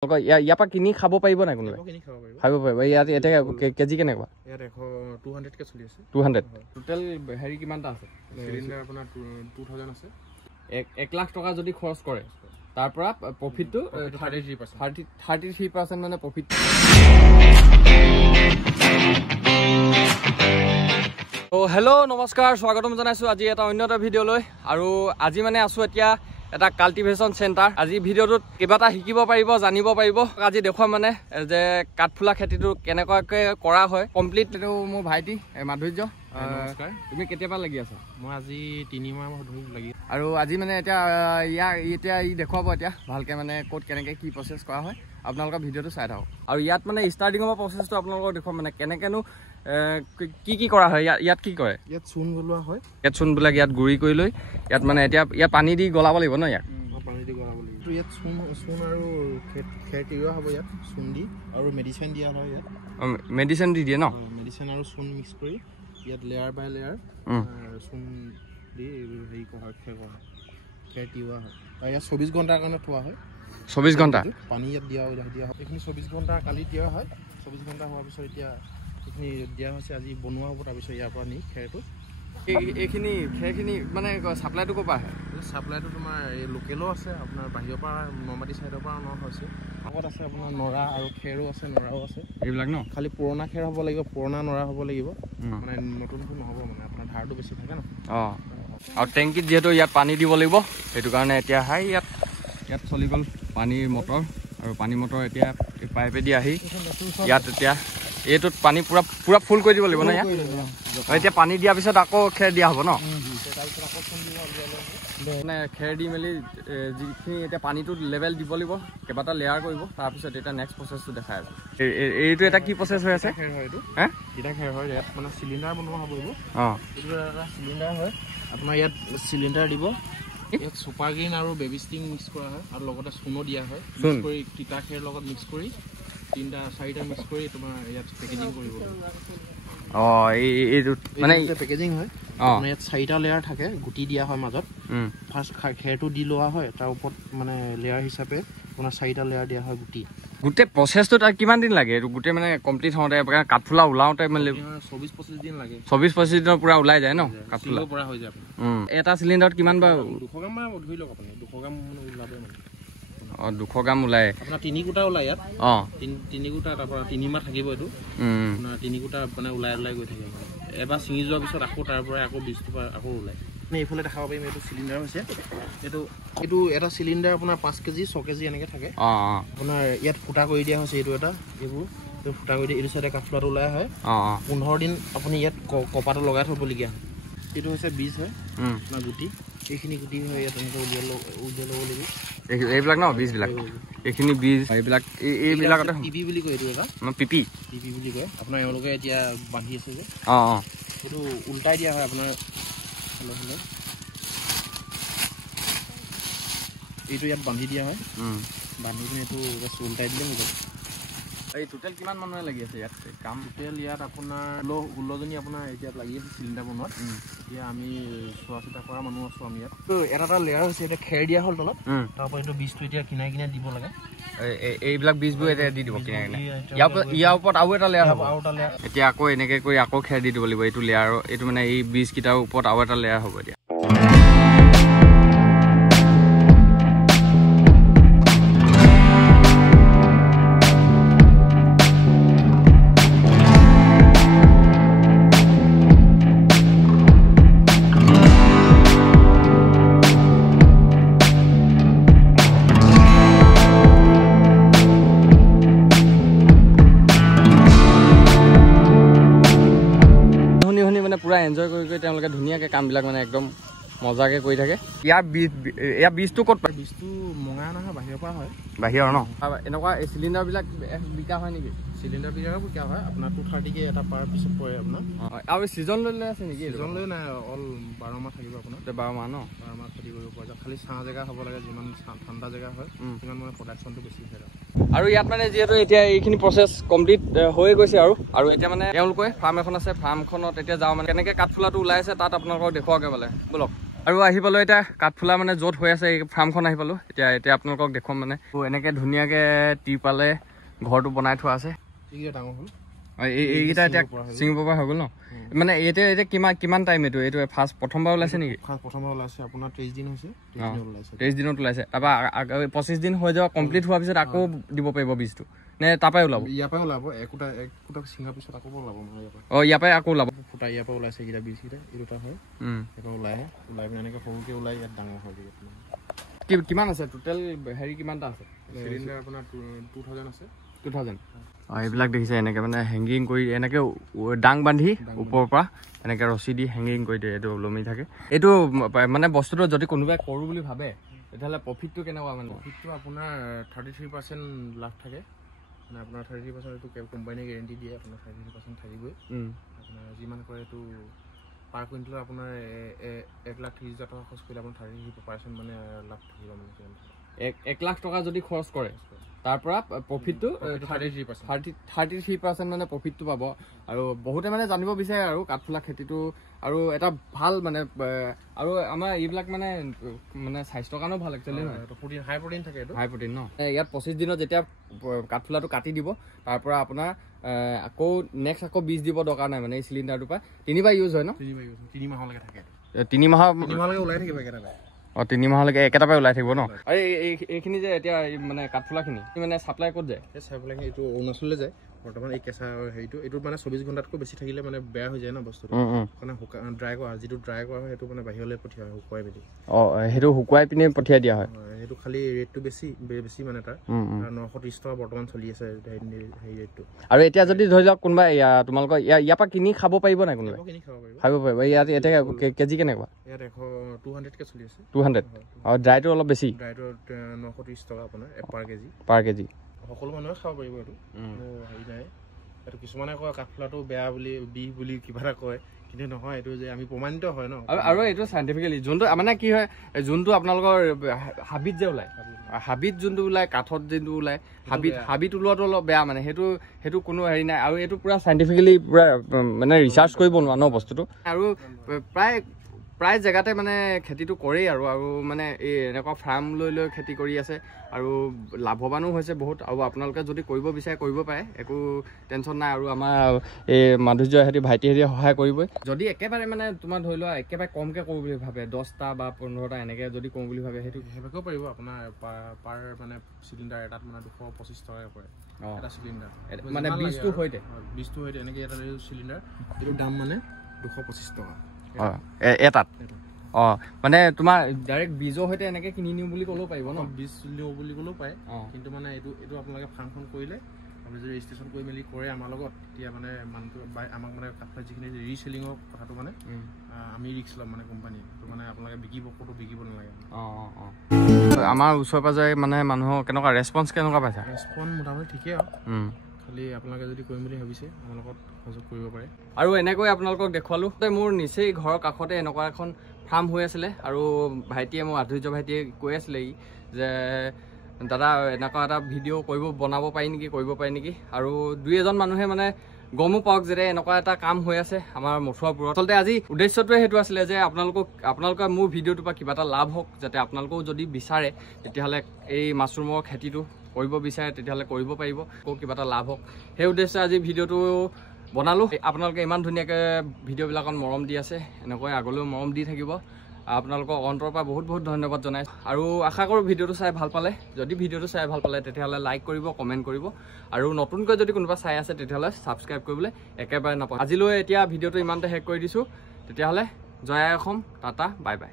ইয়াৰ পৰা কিনি খাব পাৰিব নাই কোনোবাই? খাব পাৰিব। ইয়াত এতিয়া কেজি কেনেকুৱা? ইয়াত 200 কে চলি আছে। 200 টোটেল হেৰি কিমানটা আছে? সিলিন্ডাৰ আপোনাৰ 2000 আছে। 1 লাখ টকা যদি খৰচ কৰে তাৰ পৰা প্ৰফিটটো 33% মানে প্ৰফিট। হেল্ল' নমস্কাৰ, স্বাগতম জনাইছোঁ আজি এটা অন্য এটা ভিডিঅ'লৈ। আৰু আজি মানে আছোঁ এতিয়া এটা কাল্টিভেশ্যন চেণ্টাৰ। আজি ভিডিঅ'টোত কিবা এটা শিকিব পাৰিব, জানিব পাৰিব। আজি দেখুৱাম মানে যে কাঠফুলা খেতিটো কেনেকুৱাকৈ কৰা হয় কমপ্লিট। এইটো মোৰ ভাইটি মাধুৰ্য। নমস্কাৰ। তুমি কেতিয়াবা লাগি আছা? মই আজি 3 মাহ ধৰি লাগি। আৰু আজি মানে এতিয়া ই দেখুৱাব এতিয়া ভালকৈ মানে ক'ত কেনেকৈ কি প্ৰচেছ কৰা হয়। আপোনালোকৰ ভিডিঅ'টো চাই থাকক। আৰু ইয়াত মানে ষ্টাৰ্টিঙৰ পৰা প্ৰচেছটো আপোনালোকক দেখুৱাম মানে কেনেকৈনো কি কৰা হয়। ইয়াত কি কৰে? ইয়াত চূণ গলোৱা হয়। ইয়াত চূণবিলাক ইয়াত গুড়ি কৰি লৈ ইয়াত মানে এতিয়া ইয়াত পানী দি গলাব লাগিব ন? ইয়াত পানী দি গলাব লাগিব। ইয়াত চূণ আৰু খেৰ তিওৱা হ'ব। ইয়াত চূণ দি আৰু মেডিচিন দিয়া হয়। ইয়াত মেডিচিন দি দিয়ে ন? মেডিচিন আৰু চূণ মিক্স কৰি ইয়াত লেয়াৰ বাই লেয়াৰ চূণ দি হেৰি কৰা হয়, খেৰ তিওৱা হয়। আৰু ইয়াত 24 ঘণ্টাৰ কাৰণে থোৱা হয়। 24 ঘণ্টা পানী ইয়াত দিয়া হয়। এইখিনি 24 ঘণ্টা কালি দিয়া হয়। 24 ঘণ্টা হোৱাৰ পিছত এতিয়া এইখিনি দিয়া হৈছে। আজি বনোৱা হ'ব। তাৰপিছত ইয়াৰ পৰা নি খেৰটো এইখিনি খেৰখিনি মানে ছাপ্লাইটো ক'ৰ পৰা আহে? ছাপ্লাইটো তোমাৰ এই লোকেলো আছে, আপোনাৰ বাহিৰৰ পৰা নমাটি ছাইডৰ পৰা অনা হৈছে। আগত আছে আপোনাৰ নৰা আৰু খেৰো আছে, নৰাও আছে এইবিলাক ন? খালি পুৰণা খেৰ হ'ব লাগিব, পুৰণা নৰা হ'ব লাগিব, মানে নতুনটো নহ'ব। মানে আপোনাৰ ধাৰটো বেছি থাকে ন। অঁ, আৰু টেংকিত যিহেতু ইয়াত পানী দিব লাগিব সেইটো কাৰণে এতিয়া ইয়াত চলি গ'ল পানীৰ মটৰ। আৰু পানী মটৰ এতিয়া এই পাইপেদি আহি ইয়াত এতিয়া এইটোত পানী পুৰা ফুল কৰি দিব লাগিব ন? ইয়াত এতিয়া পানী দিয়াৰ পিছত আকৌ খেৰ দিয়া হ'ব ন? মানে খেৰ দি মেলি যিখিনি এতিয়া পানীটোত লেভেল দিব লাগিব, কেইবাটা লেয়াৰ কৰিব, তাৰপিছত এতিয়া নেক্সট প্ৰচেছটো দেখাই আছে। এইটো এটা কি প্ৰচেছ হৈ আছে? খেৰ হয় এইটো। তিতা খেৰ হয়। ইয়াত মানে চিলিণ্ডাৰ বনোৱা হ'ব। অঁ, এইটো এটা চিলিণ্ডাৰ হয়। আপোনাৰ ইয়াত চিলিণ্ডাৰ দিব। ইয়াত ছুপাৰ গ্ৰীণ আৰু বেবী ষ্টিং মিক্স কৰা হয় আৰু লগতে চূণো দিয়া হয়। মিক্স কৰি তিতা খেৰ লগত মিক্স কৰি 3-4টা মিক্স কৰি তোমাৰ ইয়াত পেকেজিং কৰিব লাগিব। অঁ, এইটো মানে পেকেজিং হয়। আপোনাৰ ইয়াত 4টা লেয়াৰ থাকে, গুটি দিয়া হয় মাজত। ফাৰ্ষ্ট খেৰটো দি লোৱা হয়, তাৰ ওপৰত মানে লেয়াৰ হিচাপে আপোনাৰ 4টা লেয়াৰ দিয়া হয় গুটি। গোটেই প্ৰচেছটো তাত কিমান দিন লাগে? এইটো গোটেই মানে কমপ্লিট হওঁতে কাঠফুলা ওলাওঁতে মানে 24-25 দিন লাগে। 24-25 দিনৰ পৰা ওলাই যায় ন কাঠফুলা? পৰা হৈ যায়। এটা চিলিণ্ডাৰত কিমান বাৰু? 200 গ্ৰাম মানে ধৰি লওক আপুনি। 200 গ্ৰাম মানে ওলাব মানে। অঁ, 200 গ্ৰাম ওলায়। আপোনাৰ 3 গোটা ওলায় ইয়াত। অঁ, 3 গোটা, তাৰপৰা 3 মাহ থাকিব এইটো। আপোনাৰ 3 গোটা মানে ওলাই গৈ থাকে। এবাৰ ছিঙি যোৱাৰ পিছত আকৌ তাৰ পৰা আকৌ 20টোৰ পৰা আকৌ ওলায়। মানে এইফালে দেখাব পাৰিম এইটো চিলিণ্ডাৰ হৈছে। এইটো এটা চিলিণ্ডাৰ আপোনাৰ 5 কেজি 6 কেজি এনেকৈ থাকে। অঁ, আপোনাৰ ইয়াত ফুটা কৰি দিয়া হৈছে। এইটো ফুটা কৰি দিয়ে। এইটো চাইডে কাঠফুলাটো ওলাই হয়। 15 দিন আপুনি ইয়াত কপাটো লগাই থ'বলগীয়া হয়। এইটো হৈছে বীজ হয়, আপোনাৰ গুটি। এইখিনি গুটি হয় ইয়াত এনেকৈ উলিয়াই ল'ব লাগিব। এইবিলাক ন বীজবিলাক? এইখিনি বীজ এইবিলাকতে পিপি বুলি কয়। এইটো এটা পিপি বুলি কয়। আপোনাৰ এওঁলোকে এতিয়া বান্ধি আছে যে। অঁ, এইটো উল্টাই দিয়া হয় আপোনাৰ। এইটো ইয়াত বান্ধি দিয়া হয়। বান্ধি কিনে এইটো উল্টাই দিলে হৈ যাব। এই টোটেল কিমান মানুহে লাগি আছে ইয়াত কাম? টোটেল ইয়াত আপোনাৰ 16জনী আপোনাৰ এতিয়া লাগি আছে চিলিণ্ডাৰ বনোৱাত। এতিয়া আমি চোৱা চিতা কৰা মানুহ আছোঁ আমি ইয়াত। এটা লেয়াৰ হৈছে। এতিয়া খেৰ দিয়া হ'ল তলত। তাৰপৰা এইটো বীজটো এতিয়া কিনাই দিব লাগে। এইবিলাক বীজবোৰ এতিয়া দি দিব কিনাই ইয়াৰ ওপৰত আৰু এটা লেয়াৰ হ'ব। এতিয়া আকৌ এনেকৈ কৰি আকৌ খেৰ দি দিব লাগিব। এইটো লেয়াৰ, এইটো মানে এই বীজকেইটাৰ ওপৰত আৰু এটা লেয়াৰ হ'ব এতিয়া। পুৰা এনজয় কৰি তেওঁলোকে ধুনীয়াকৈ কামবিলাক মানে একদম মজাকৈ কৰি থাকে। ইয়াৰ বীজটো ক'ত পায়? বীজটো মঙাই নহয়, বাহিৰৰ পৰা হয়। বাহিৰৰ ন? এনেকুৱা এই চিলিণ্ডাৰবিলাক বিকা হয় নেকি? চিলিণ্ডাৰবিলাকো বিকা হয়। আপোনাৰ 230কে এটা পাৰ পিছত পৰে আপোনাৰ। আৰু ছিজন লৈ আছে নেকি? ছিজন লৈ নাই, অল 12 মাহ থাকিব আপোনাৰ। 12 মাহ ন? 12 মাহ খেতি কৰিব পৰা যায়। খালি ছাঁ জেগা হ'ব লাগে। যিমান ঠাণ্ডা জেগা হয় সিমান মানে প্ৰডাকশ্যনটো বেছি হয়। আৰু ইয়াত মানে যিহেতু এতিয়া এইখিনি প্ৰচেছ কমপ্লিট হৈ গৈছে আৰু এতিয়া মানে তেওঁলোকে ফাৰ্ম এখন আছে। ফাৰ্মখনত এতিয়া যাওঁ মানে কেনেকৈ কাঠফুলাটো ওলাই আছে তাত আপোনালোকক দেখুৱাকৈ মানে ব'লক। আৰু আহি পালো এতিয়া কাঠফুলা মানে য'ত হৈ আছে এই ফাৰ্মখন আহি পালো এতিয়া আপোনালোকক দেখুৱাম মানে এনেকে ধুনীয়াকে টিৰপালে ঘৰটো বনাই থোৱা আছে ডাঙৰ হ'ল এইকেইটা এতিয়া ছিঙিব পৰা হৈ গ'ল ন মানে এতিয়া কিমান টাইম এইটো ফাৰ্ষ্ট প্ৰথমবাৰ ওলাইছে নেকি প্ৰথমবাৰ ওলাইছে আপোনাৰ 23 দিন হৈছে 23 দিনত ওলাইছে তাৰপৰা 25 দিন হৈ যোৱা কমপ্লিট হোৱাৰ পিছত আকৌ দিব পাৰিব বীজটো নে তাৰপৰাই ওলাব ইয়াৰ পৰাই ওলাব একোটা ছিঙাৰ পিছত আকৌ ওলাব মানে ইয়াৰ পৰাই আকৌ ওলাব ফুটা ইয়াৰ পৰা ওলাইছে এইকেইটা বীজকেইটা এই দুটা হয় এবাৰ ওলাই পিনে এনেকৈ সৰুকৈ ওলাই ইয়াত ডাঙৰ হয় কিমান আছে টোটেল হেৰি কিমানটা আছে চিলিণ্ডাৰ আপোনাৰ 2000 আছে 2000 এইবিলাক দেখিছে এনেকে মানে হেংগিং কৰি এনেকে ডাং বান্ধি ওপৰৰ পৰা এনেকে ৰছী দি হেংগিং কৰি দিয়ে এইটো ওলমি থাকে এইটো মানে বস্তুটো যদি কোনোবাই কৰোঁ বুলি ভাবে তেতিয়াহ'লে প্ৰফিটটো কেনেকুৱা মানে প্ৰফিটটো আপোনাৰ 33% লাভ থাকে মানে আপোনাৰ 33% এইটো কোম্পানীয়ে গেৰেণ্টি দিয়ে আপোনাৰ 33% থাকিবই আপোনাৰ যিমান কৰে এইটো পাৰ কুইণ্টেলত আপোনাৰ 1,30,000 টকা খৰচ কৰিলে আপোনাৰ 33% মানে লাভ থাকিব মানে 1 লাখ টকা যদি খৰচ কৰে তাৰ পৰা প্ৰফিটটো 33% মানে প্ৰফিটটো পাব আৰু বহুতে মানে জানিব বিচাৰে আৰু কাঠফুলা খেতিটো আৰু এটা ভাল মানে আৰু আমাৰ এইবিলাক মানে স্বাস্থ্যৰ কাৰণেও ভাল একচুৱেলি হাই প্ৰটিন থাকে হাই প্ৰটিন ন ইয়াত 25 দিনত যেতিয়া কাঠফুলাটো কাটি দিব তাৰ পৰা আপোনাৰ আকৌ নেক্সট আকৌ বীজ দিব দৰকাৰ নাই মানে এই চিলিণ্ডাৰটোৰ পৰা 3বাৰ ইউজ হয় ন 3 মাহলৈকে থাকে 3 মাহলৈকে ওলাই থাকিব একেটা 3 মাহলৈকে একেটা পাই ওলাই থাকিব ন আৰু এইখিনি যে এতিয়া মানে কাঠফুলাখিনি মানে চাপ্লাই ক'ত যায় এই চাপ্লাইখিনি এইটো অৰুণাচললৈ যায় বৰ্তমান এই কেঁচা হেৰিটো এইটোত মানে 24 ঘণ্টাতকৈ বেছি থাকিলে মানে বেয়া হৈ যায় ন বস্তুটো মানে ড্ৰাই কৰা যিটো ড্ৰাই কৰা হয় সেইটো মানে বাহিৰলৈ পঠিওৱা হয় শুকুৱাই মেলি সেইটো শুকুৱাই পিনে পঠিয়াই দিয়া হয় সেইটো খালি ৰেটটো বেছি মানে তাৰ 930 টকা বৰ্তমান চলি আছে হেৰি ৰেটটো আৰু এতিয়া যদি ধৰি লওক কোনোবা তোমালোকৰ ইয়াৰ পৰা কিনি খাব পাৰিব নাই কোনোবাই খাব পাৰিব ইয়াত এতিয়া কেজি কেনেকুৱা ইয়াত 200কে চলি আছে 200 আৰু ড্ৰাইটো অলপ বেছি ড্ৰাইটো 930 টকা আপোনাৰ পাৰ কেজি সকলো মানুহে খাব পাৰিব এইটো হেৰি নাই এইটো কিছুমানে কয় কাঠফুলাটো বেয়া বুলি বিষ বুলি কিবা এটা কয় কিন্তু নহয় এইটো যে আমি প্ৰমাণিত হয় ন আৰু এইটো চাইণ্টিফিকেলি যোনটো মানে কি হয় যোনটো আপোনালোকৰ হাবিত যে ওলায় হাবিত যোনটো ওলায় কাঠত যোনটো ওলায় হাবিত ওলোৱাটো অলপ বেয়া মানে সেইটো কোনো হেৰি নাই আৰু এইটো পুৰা চাইণ্টিফিকেলি পুৰা মানে ৰিচাৰ্চ কৰি বনোৱা ন বস্তুটো আৰু প্ৰায় জেগাতে মানে খেতিটো কৰেই আৰু মানে এই এনেকুৱা ফাৰ্ম লৈ খেতি কৰি আছে আৰু লাভৱানো হৈছে বহুত আৰু আপোনালোকে যদি কৰিব বিচাৰে কৰিব পাৰে একো টেনশ্যন নাই আৰু আমাৰ এই মাধুৰ্য হেঁতি ভাইটিহেঁতি সহায় কৰিবই যদি একেবাৰে মানে তোমাৰ ধৰি লোৱা একেবাৰে কমকৈ কৰোঁ বুলি ভাবে 10টা বা 15টা এনেকৈ যদি কৰোঁ বুলি ভাবে সেইটো সেইভাগেও পাৰিব আপোনাৰ পাৰ মানে চিলিণ্ডাৰ এটাত মানে 225 টকাকৈ পৰে এটা চিলিণ্ডাৰ মানে বীজটো সৈতে এনেকৈ এটা চিলিণ্ডাৰ এইটো দাম মানে 225 টকা এটাত মানে তোমাৰ ডাইৰেক্ট বীজৰ সৈতে এনেকৈ কিনি নিওঁ বুলি ক'লেও পাৰিব ন বীজ নিওঁ বুলি ক'লেও পাৰে কিন্তু মানে এইটো আপোনালোকে ফাৰ্মখন কৰিলে আপুনি যদি ৰেজিষ্ট্ৰেশ্যন কৰি মেলি কৰে আমাৰ লগত তেতিয়া মানে মানুহটো আমাক মানে কাঠফুলা যিখিনি ৰিচেলিঙৰ কথাটো মানে আমি ৰিক্স ল'ম মানে কোম্পানীয়ে মানে আপোনালোকে ক'তো বিকিব নালাগে আমাৰ ওচৰে পাজৰে মানে মানুহৰ কেনেকুৱা ৰেছপন্স কেনেকুৱা পাইছে ৰেছপন্স মোটামুটি ঠিকেই আৰু খালি আপোনালোকে যদি কৰিম বুলি ভাবিছে আমাৰ লগত সহযোগ কৰিব পাৰে আৰু এনেকৈ আপোনালোকক দেখুৱালোঁ মোৰ নিচেই ঘৰৰ কাষতে এনেকুৱা এখন ফাৰ্ম হৈ আছিলে আৰু ভাইটিয়ে মোৰ আধুৰ্য ভাইটিয়ে কৈ আছিলে যে দাদা এনেকুৱা এটা ভিডিঅ' বনাব পাৰি নেকি আৰু 2-এজন মানুহে মানে গমো পাওক যে এনেকুৱা এটা কাম হৈ আছে আমাৰ মথুৰাপুৰত আচলতে আজি উদ্দেশ্যটোৱে সেইটো আছিলে যে আপোনালোকে মোৰ ভিডিঅ'টোৰ পৰা কিবা এটা লাভ হওক যাতে আপোনালোকেও যদি বিচাৰে তেতিয়াহ'লে এই মাছৰুমৰ খেতিটো কৰিব বিচাৰে তেতিয়াহ'লে কৰিব পাৰিব আকৌ কিবা এটা লাভ হওক সেই উদ্দেশ্যে আজি ভিডিঅ'টো বনালোঁ আপোনালোকে ইমান ধুনীয়াকৈ ভিডিঅ'বিলাকত মৰম দি আছে এনেকৈ আগলৈও মৰম দি থাকিব আপোনালোকক অন্তৰৰ পৰা বহুত ধন্যবাদ জনাইছোঁ আৰু আশা কৰোঁ ভিডিঅ'টো চাই ভাল পালে যদি ভিডিঅ'টো চাই ভাল পালে তেতিয়াহ'লে লাইক কৰিব কমেণ্ট কৰিব আৰু নতুনকৈ যদি কোনোবা চাই আছে তেতিয়াহ'লে ছাবস্ক্ৰাইব কৰিবলৈ একেবাৰে নাপাহৰিব আজিলৈ এতিয়া ভিডিঅ'টো ইমানতে শেষ কৰি দিছোঁ তেতিয়াহ'লে জয় আই অসম টাটা বাই বাই